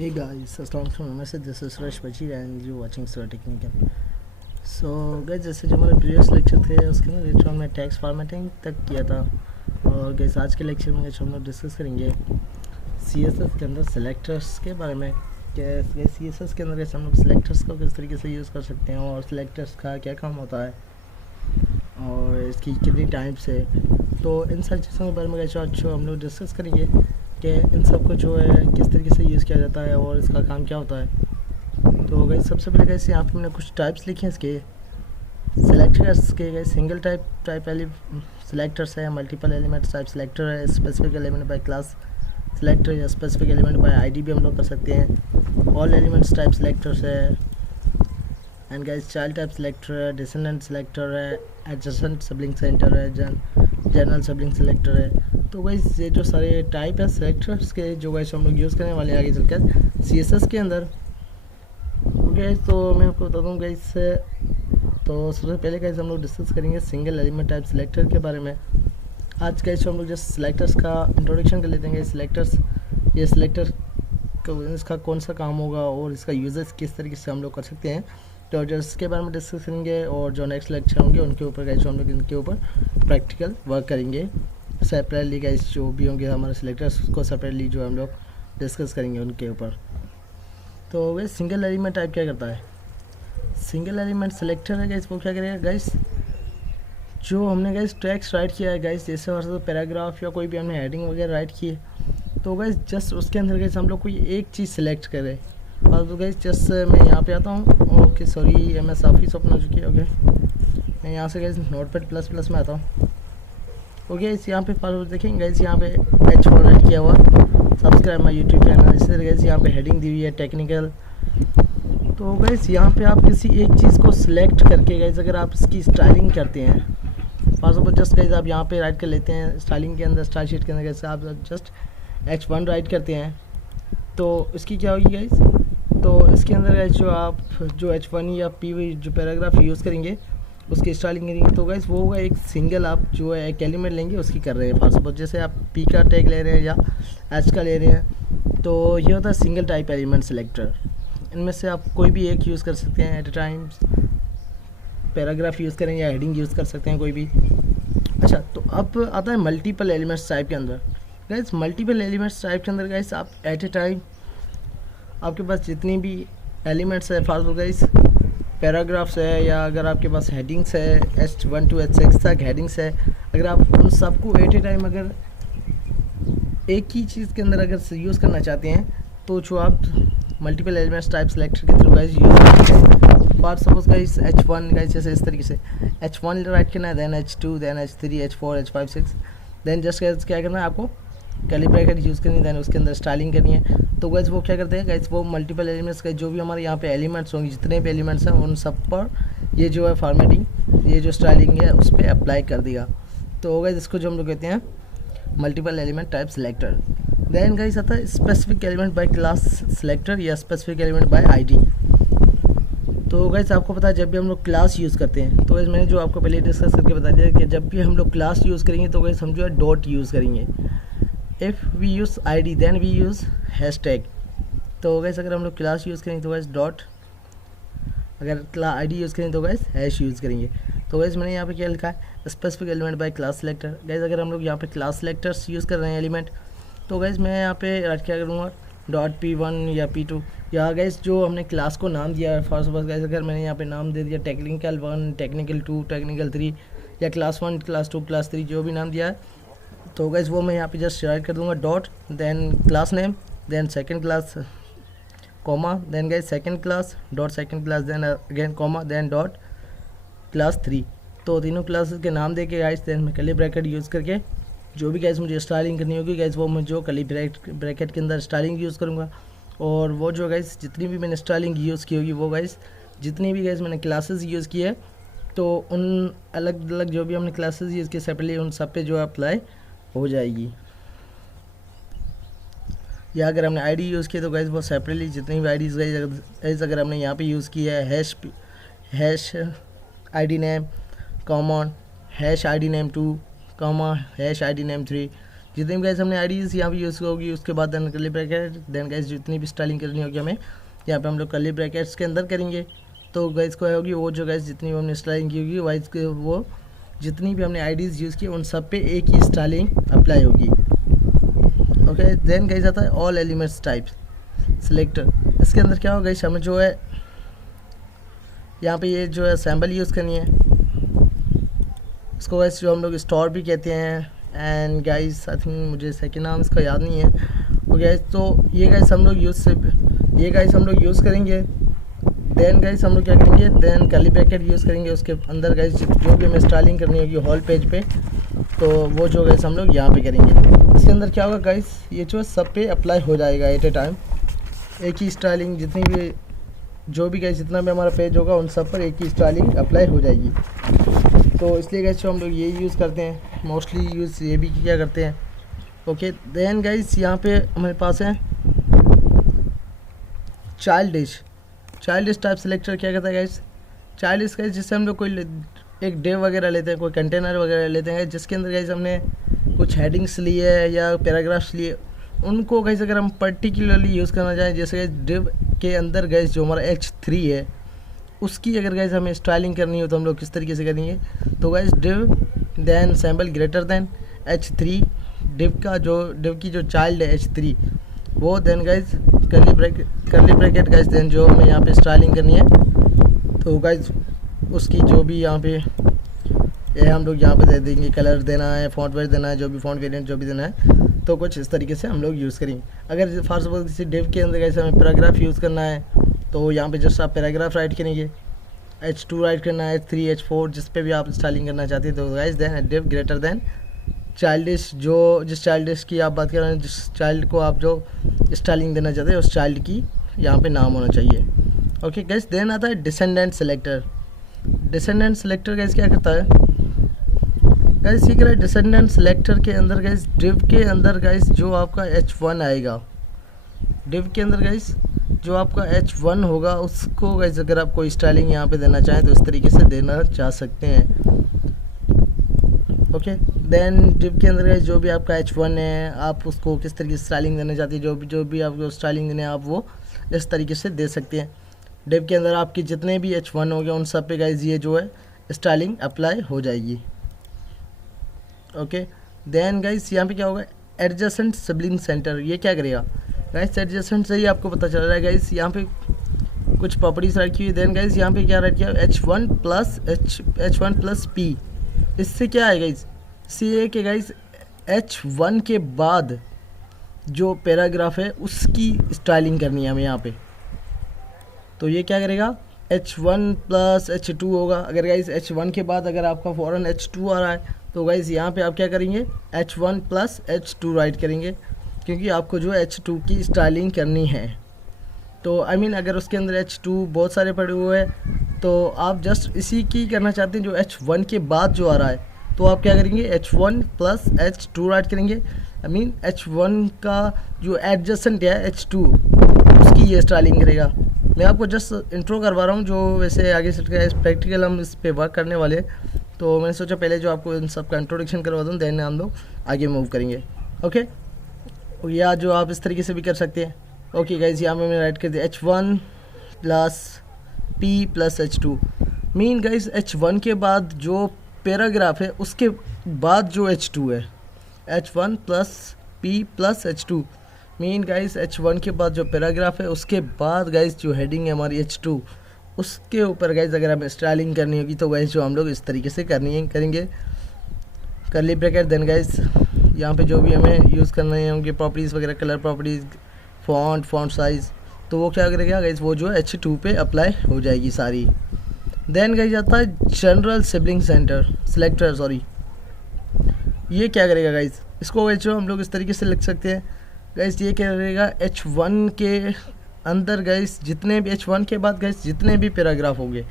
Hey guys, assalamualaikum. Namaste. This is Suresh Bachir and you watching Sura Technical. So guys, जैसे जो हमारे previous lecture थे उसके अंदर जो हमने टेक्स्ट फॉर्मेटिंग तक किया था, और गाइस आज के लेक्चर में जो हम लोग डिस्कस करेंगे CSS के अंदर सेलेक्टर्स के बारे में। कि CSS के अंदर कैसे हम लोग सेलेक्टर्स को किस तरीके से यूज़ कर सकते हैं और सेलेक्टर्स का क्या काम होता है और इसकी कितनी टाइप्स है। तो इन सारी चीज़ों के बारे में आज हम लोग डिस्कस करेंगे कि इन सब को जो है किस तरीके से यूज़ किया जाता है और इसका काम क्या होता है। तो गई सबसे पहले गैस यहाँ पे मैंने कुछ टाइप्स लिखे हैं इसके सेलेक्टर्स के। गए सिंगल टाइप सेलेक्टर्स है, मल्टीपल एलिमेंट्स टाइप सेलेक्टर है, specific element by class selector या स्पेसिफिक एलिमेंट बाय आईडी भी हम लोग कर सकते हैं। ऑल एलिमेंट्स टाइप सेलेक्टर्स है and guys child type selector है, डिसेंडेंट सेलेक्टर है, एडजेसेंट सबलिंक सेंटर है, जनरल सबलिंक सेलेक्टर है। तो गाइस ये जो सारे टाइप है सेलेक्टर्स के जो गाइस हम लोग यूज़ करने वाले हैं आगे चलकर CSS के अंदर। ओके, तो मैं आपको बता दूँ गाइस, तो सबसे पहले गाइस हम लोग डिस्कस करेंगे सिंगल एलिमेंट टाइप सेलेक्टर के बारे में। आज गाइस हम लोग जस्ट सेलेक्टर्स का इंट्रोडक्शन कर लेते हैं। सेलेक्टर्स, ये सेलेक्टर इसका कौन सा काम होगा और इसका यूजेस किस तरीके से हम लोग कर सकते हैं, तो जो इसके बारे में डिस्कस करेंगे। और जो नेक्स्ट लेक्चर होंगे उनके ऊपर गाइस हम लोग इनके ऊपर प्रैक्टिकल वर्क करेंगे सेपरेटली। गाइस जो भी होंगे हमारे सिलेक्टर्स उसको सेपरेटली जो हम लोग डिस्कस करेंगे उनके ऊपर। तो गाइस सिंगल एलिमेंट टाइप क्या करता है? सिंगल एलिमेंट सेलेक्टर है गाइस, वो क्या करेगा गाइस, जो हमने गाइस टेक्स्ट राइट किया है गाइस, जैसे और पैराग्राफ या कोई भी हमने हेडिंग वगैरह राइट की है, तो गाइस जस्ट उसके अंदर गाइस हम लोग कोई एक चीज़ सेलेक्ट करें। और तो गाइस जस्ट मैं यहाँ पे आता हूँ। Okay sorry, MS office open हो चुकी है। ओके, मैं यहाँ से गाइस नोटपैड प्लस में आता हूँ। ओके, इस यहाँ पे फॉलो देखेंगे गाइस, यहाँ पे H4 राइट किया हुआ, सब्सक्राइब माय यूट्यूब चैनल। इसी तरह गाइस यहाँ पे हेडिंग दी हुई है टेक्निकल। तो गाइस यहाँ पे आप किसी एक चीज़ को सिलेक्ट करके गाइस अगर आप इसकी स्टाइलिंग करते हैं, फॉर सपोज जस्ट गाइस आप यहाँ पे राइट कर लेते हैं स्टाइलिंग के अंदर, स्टाइल शीट के अंदर गाइस आप जस्ट H1 राइट करते हैं, तो इसकी क्या होगी गाइस, तो इसके अंदर गाइस जो आप जो H1 या P जो पैराग्राफ यूज़ करेंगे उसकी स्टाइलिंग करेंगे, तो गाइस वो होगा एक सिंगल, आप जो है एक एलिमेंट लेंगे उसकी कर रहे हैं। फॉर सपोज जैसे आप P का टैग ले रहे हैं या H का ले रहे हैं, तो ये होता है सिंगल टाइप एलिमेंट सेलेक्टर। इनमें से आप कोई भी एक यूज़ कर सकते हैं at a time, paragraph use करें या हेडिंग यूज़ कर सकते हैं कोई भी। अच्छा, तो अब आता है मल्टीपल एलिमेंट्स टाइप के अंदर। गाइस मल्टीपल एलिमेंट्स टाइप के अंदर गाइस आप एट ए टाइम आपके पास जितनी भी एलिमेंट्स है, फॉर गाइस पैराग्राफ्स है या अगर आपके पास हेडिंग्स है H1 to H6 तक हेडिंग्स है, अगर आप उन सबको एट ए टाइम अगर एक ही चीज़ के अंदर अगर यूज़ करना चाहते हैं, तो जो आप मल्टीपल एलिमेंट्स टाइप सेलेक्टर के थ्रू गाइस यूज़ करते हैं। For suppose guys H1 guys जैसे इस तरीके से H1 राइट करना है, then H2, then H3, H4, H5, 6, then just guys क्या करना है आपको, कर्ली ब्रैकेट यूज़ करनी है, देन उसके अंदर स्टाइलिंग करनी है। तो गाइस वो क्या करते हैं गाइस, वो मल्टीपल एलिमेंट्स का जो भी हमारे यहाँ पे एलिमेंट्स होंगे, जितने भी एलिमेंट्स हैं उन सब पर ये जो है फॉर्मेटिंग, ये जो स्टाइलिंग है उस पर अप्लाई कर दिया। तो गाइस इसको जो हम लोग कहते हैं multiple element type selector. Then guys आता है specific element by class selector या स्पेसिफिक एलिमेंट बाय आईडी। तो गाइस आपको पता है जब भी हम लोग क्लास यूज़ करते हैं, तो गाइस मैंने जो आपको पहले डिस्कस करके बता दिया कि जब भी हम लोग क्लास यूज़ करेंगे तो गाइस हम जो है डॉट यूज़ करेंगे। If we use ID then we use hashtag. तो गाइस अगर हम लोग क्लास यूज़ करेंगे तो गाइस डॉट, अगर आईडी यूज़ करेंगे तो गाइस हैश यूज़ करेंगे। तो गाइस मैंने यहाँ पे क्या लिखा है, specific element by class selector. Guys अगर हम लोग यहाँ पे क्लास सेलेक्टर्स यूज़ कर रहे हैं एलिमेंट, तो गाइस मैं यहाँ पे क्या करूँगा, .P1 या P2, या गाइस जो हमने क्लास को नाम दिया है, फॉर सपोज गाइस अगर मैंने यहाँ पे नाम दे दिया टेक्निकल 1, टेक्निकल 2, टेक्निकल 3 या क्लास 1, क्लास 2, क्लास 3 जो भी नाम दिया है, तो गाइस वो मैं यहाँ पे जस्ट राइट कर दूँगा dot, then class name, then second class comma, then guys second class dot second class, then again comma, then dot class 3। तो तीनों क्लासेस के नाम दे के गाइस देन मैं कर्ली ब्रैकेट यूज़ करके जो भी गाइस मुझे स्टाइलिंग करनी होगी गाइस वो मैं जो कर्ली ब्रैकेट के अंदर स्टाइलिंग यूज़ करूँगा। और वो जो गाइस जितनी भी मैंने स्टाइलिंग यूज़ की होगी वो गाइस जितनी भी गाइस मैंने क्लासेस यूज़ की है, तो उन अलग अलग जो भी हमने क्लासेस यूज़ किए सेपरेटली उन सब पे जो अप्लाई हो जाएगी। या अगर हमने आईडी यूज़ किया तो गाइस वो सेपरेटली जितनी भी आईडीज़ गाइस अगर हमने यहाँ पे यूज़ किया है hash ID name common hash ID name 2 comma hash ID name 3, जितनी भी गाइस हमने आईडीज यहाँ पे यूज़ होगी, उसके बाद then curly bracket, then guys जितनी भी स्टाइलिंग करनी होगी हमें यहाँ पे हम लोग कर्ली ब्रैकेट्स के अंदर करेंगे। तो गाइस को होगी वो जो गाइस जितनी भी हमने स्टाइलिंग की होगी वाइज के वो जितनी भी हमने आईडीज यूज़ की उन सब पे एक ही स्टाइलिंग अप्लाई होगी। ओके, देन गाइस आता है ऑल एलिमेंट्स टाइप सिलेक्टर। इसके अंदर क्या होगा गाइस, हमें जो है यहाँ पे ये जो है सैम्बल यूज़ करनी है, इसको गाइस जो हम लोग स्टोर भी कहते हैं। एंड गाइस आई थिंक मुझे सेकंड नाम इसका याद नहीं है। ओके गाइस, तो ये गाइस हम लोग यूज़ करेंगे। देन गाइस हम लोग क्या करेंगे, देन कर्ली ब्रैकेट यूज़ करेंगे, उसके अंदर गाइस जो भी हमें स्टाइलिंग करनी होगी होल पेज पे, तो वो जो गाइस हम लोग यहाँ पे करेंगे। इसके अंदर क्या होगा गाइस, ये जो सब पे अप्लाई हो जाएगा एट ए टाइम, एक ही स्टाइलिंग जितनी भी जो भी गाइस जितना भी हमारा पेज होगा उन सब पर एक ही स्टाइलिंग अप्लाई हो जाएगी। तो इसलिए गाइस जो हम लोग ये यूज़ करते हैं, मोस्टली यूज़ ये भी क्या करते हैं। ओके, देन गाइस यहाँ पे हमारे पास है चाइल्डिश टाइप सिलेक्टर। क्या करता है गाइस, चाइल्डिश गाइस जिससे हम लोग कोई एक डेव वगैरह लेते हैं, कोई कंटेनर वगैरह लेते हैं जिसके अंदर गाइस हमने कुछ हेडिंग्स लिए या पैराग्राफ्स लिए, उनको गाइस अगर हम पर्टिकुलरली यूज़ करना चाहें, जैसे डिव के अंदर गाइस जो हमारा H3 है उसकी अगर गाइस हमें स्टाइलिंग करनी हो तो हम लोग किस तरीके से करेंगे। तो guys div then symbol greater than H3, div की जो चाइल्ड है H3 वो, then guys curly bracket guys, then जो हमें यहाँ पे स्टाइलिंग करनी है तो गाइस उसकी जो भी यहाँ पे ये हम लोग यहाँ पे दे देंगे, कलर देना है, फॉन्ट वेट देना है, जो भी फॉन्ट वेरिएंट जो भी देना है, तो कुछ इस तरीके से हम लोग यूज़ करेंगे। अगर फॉर सपोज किसी डिव के अंदर गाइस हमें पैराग्राफ यूज़ करना है तो यहाँ पे जस्ट आप पैराग्राफ राइट करेंगे, H2 राइट करना है, H3 H4 जिस पे भी आप स्टाइलिंग करना चाहते हैं। तो guys then div greater than childish, जो जिस चाइल्डिश की आप बात कर रहे हैं, जिस चाइल्ड को आप जो स्टाइलिंग देना चाहते हैं उस चाइल्ड की यहाँ पे नाम होना चाहिए। ओके गाइस, देन आता है descendant selector. Descendant selector guys क्या करता है गाइस, सीख रहे डिसेंडेंट सेलेक्टर के अंदर गाइस डिव के अंदर गाइस जो आपका H1 आएगा, डिव के अंदर गाइस जो आपका H1 होगा उसको गाइस अगर आप कोई स्टाइलिंग यहाँ पे देना चाहें तो इस तरीके से देना चाह सकते हैं। ओके, देन डिव के अंदर गाइस जो भी आपका H1 है आप उसको किस तरीके से स्टाइलिंग देना चाहते हैं, जो भी आपको स्टाइलिंग देने आप वो इस तरीके से दे सकते हैं। डिव के अंदर आपके जितने भी H1 हो गए उन सब पे गाइस ये जो है स्टाइलिंग अप्लाई हो जाएगी। ओके, देन गाइस यहाँ पे क्या होगा, एडजेसेंट सिबलिंग सेंटर। ये क्या करेगा गाइस, एडजेसेंट से ही आपको पता चल रहा है गाइस, यहाँ पे कुछ प्रॉपर्टीज रखी हुई। देन गाइस यहाँ पे क्या रख किया, H1 प्लस P। इससे क्या है गाइस, इससे ये कि गाइस H1 के बाद जो पैराग्राफ है उसकी स्टाइलिंग करनी है हमें यहाँ पे। तो ये क्या करेगा, H1 प्लस H2 होगा। अगर गाइस H1 के बाद अगर आपका फ़ौरन H2 आ रहा है तो गाइस यहाँ पे आप क्या करेंगे, H1 प्लस H2 राइट करेंगे, क्योंकि आपको जो H2 की स्टाइलिंग करनी है। तो आई मीन अगर उसके अंदर H2 बहुत सारे पड़े हुए हैं तो आप जस्ट इसी की करना चाहते हैं जो H1 के बाद जो आ रहा है, तो आप क्या करेंगे, H1 प्लस H2 राइट करेंगे। आई मीन H1 का जो एडजेसेंट है H2 उसकी ये स्टाइलिंग करेगा। मैं आपको जस्ट इंट्रो करवा रहा हूँ, जो वैसे आगे से प्रैक्टिकल हम इस पे वर्क करने वाले हैं, तो मैंने सोचा पहले जो आपको इन सब का इंट्रोडक्शन करवा दूँ, देन हम लोग आगे मूव करेंगे। ओके, या जो आप इस तरीके से भी कर सकते हैं। ओके गाइज, यहाँ पे मैंने राइट कर दिया H1 plus P plus H2। Mean guys H1 के बाद जो पैराग्राफ है उसके बाद जो H2 है, H1 plus P plus H2। Mean guys H1 के बाद जो पैराग्राफ है उसके बाद गाइज जो हेडिंग है हमारी H2, उसके ऊपर गाइज अगर हमें स्टाइलिंग करनी होगी तो गाइज जो हम लोग इस तरीके से करेंगे, कर्ली ब्रैकेट। देन गाइज यहाँ पे जो भी हमें यूज़ करना है उनकी प्रॉपर्टीज़ वगैरह, कलर प्रॉपर्टीज़, फॉन्ट साइज़, तो वो क्या करेगा गाइज, वो जो है H2 पे अप्लाई हो जाएगी सारी। देन गाइज आता है जनरल सिबलिंग सेलेक्टर सॉरी। ये क्या करेगा गाइज, इसको गाइज जो हम लोग इस तरीके से लिख सकते हैं गाइज, ये क्या करेगा, H1 के अंदर गाइज जितने भी H1 के बाद गाइज जितने भी पैराग्राफ होंगे,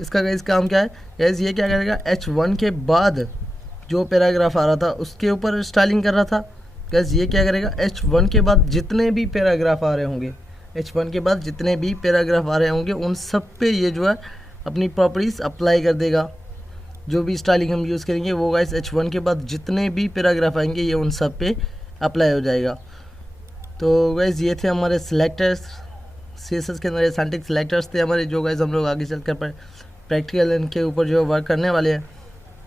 इसका गाइज काम क्या है गाइज, ये क्या करेगा, H1 के बाद जो पैराग्राफ आ रहा था उसके ऊपर स्टाइलिंग कर रहा था गाइज। ये क्या करेगा, H1 के बाद जितने भी पैराग्राफ आ रहे होंगे, H1 के बाद जितने भी पैराग्राफ आ रहे होंगे उन सब पे ये जो है अपनी प्रॉपर्टीज़ अप्लाई कर देगा। जो भी स्टाइलिंग हम यूज़ करेंगे वो गाइस H1 के बाद जितने भी पैराग्राफ आएंगे ये उन सब पे अप्लाई हो जाएगा। तो गाइस ये थे हमारे सिलेक्टर्स, CSS के अंदर सिंटैक्स सिलेक्टर्स थे हमारे, जो गाइस हम लोग आगे चलकर प्रैक्टिकल इनके ऊपर जो है वर्क करने वाले हैं।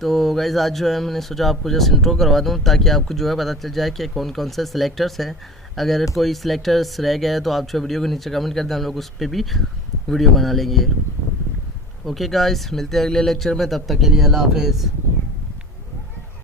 तो गाइस आज जो है मैंने सोचा आपको जस्ट इंट्रो करवा दूं ताकि आपको जो है पता चल जाए कि कौन कौन से सिलेक्टर्स हैं। अगर कोई सिलेक्टर्स रह गए तो आप जो वीडियो के नीचे कमेंट कर दें, हम लोग उस पर भी वीडियो बना लेंगे। ओके गाइस, मिलते हैं अगले लेक्चर में, तब तक के लिए अल्लाह हाफिज़।